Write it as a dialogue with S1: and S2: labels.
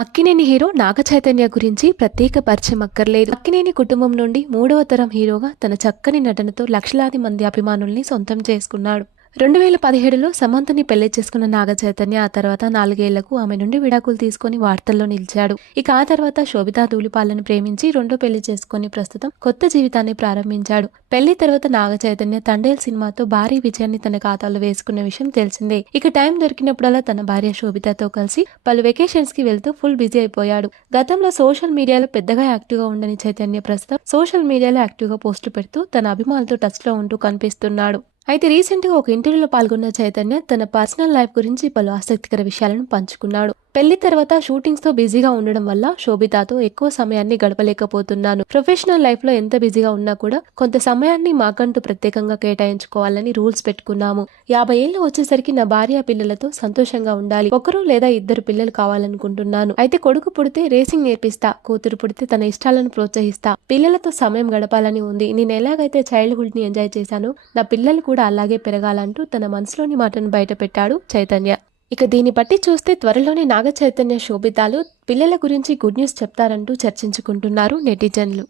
S1: Akkineni hero Naga Chaitanya గురించి ప్రత్యేక పరిచయం అక్కర్లేదు. అక్కినేని కుటుంబం నుండి మూడవ తరం హీరోగా తన చక్కని నటనతో లక్షలాది మంది అభిమానుల్ని సొంతం చేసుకున్నాడు. రెండు వేల పదిహేడులో సమంతని పెళ్ళి చేసుకున్న నాగ చైతన్య ఆ తర్వాత నాలుగేళ్ళకు ఆమె నుండి విడాకులు తీసుకొని వార్తల్లో నిలిచాడు. ఇక ఆ తర్వాత శోభితా ధూళిపాలను ప్రేమించి రెండో పెళ్ళి చేసుకుని ప్రస్తుతం కొత్త జీవితాన్ని ప్రారంభించాడు. పెళ్ళి తర్వాత నాగ చైతన్య తండేల్ సినిమాతో భారీ విజయాన్ని తన ఖాతాలో వేసుకున్న విషయం తెలిసిందే. ఇక టైం దొరికినప్పుడల్లా తన భార్య శోభితతో కలిసి పలు వెకేషన్స్కి వెళ్తూ ఫుల్ బిజీ అయిపోయాడు. గతంలో సోషల్ మీడియాలో పెద్దగా యాక్టివ్గా ఉండని చైతన్య ప్రస్తుతం సోషల్ మీడియాలో యాక్టివ్గా పోస్టులు పెడుతూ తన అభిమానులతో టచ్లో ఉంటూ కనిపిస్తున్నాడు. అయితే రీసెంట్గా ఒక ఇంటర్వ్యూలో పాల్గొన్న చైతన్య తన పర్సనల్ లైఫ్ గురించి పలు ఆసక్తికర విషయాలను పంచుకున్నాడు. పెళ్ళి తర్వాత షూటింగ్స్తో బిజీగా ఉండడం వల్ల శోభితాతో ఎక్కువ సమయాన్ని గడపలేకపోతున్నాను. ప్రొఫెషనల్ లైఫ్లో ఎంత బిజీగా ఉన్నా కూడా కొంత సమయాన్ని మాకంటూ ప్రత్యేకంగా కేటాయించుకోవాలని రూల్స్ పెట్టుకున్నాము. యాభై ఏళ్ళు వచ్చేసరికి నా భార్య పిల్లలతో సంతోషంగా ఉండాలి. ఒకరు లేదా ఇద్దరు పిల్లలు కావాలనుకుంటున్నాను. అయితే కొడుకు పుడితే రేసింగ్ నేర్పిస్తా కూతురు పుడితే తన ఇష్టాలను ప్రోత్సహిస్తా పిల్లలతో సమయం గడపాలని ఉంది. నేను ఎలాగైతే చైల్డ్హుడ్ని ఎంజాయ్ చేశానో నా పిల్లలు కూడా కూడా అలాగే పెరగాలంటూ తన మనసులోని మాటను బయటపెట్టాడు చైతన్య. ఇక దీన్ని బట్టి చూస్తే త్వరలోనే నాగ చైతన్య శోభితాలు పిల్లల గురించి గుడ్ న్యూస్ చెప్తారంటూ చర్చించుకుంటున్నారు నెటిజన్లు.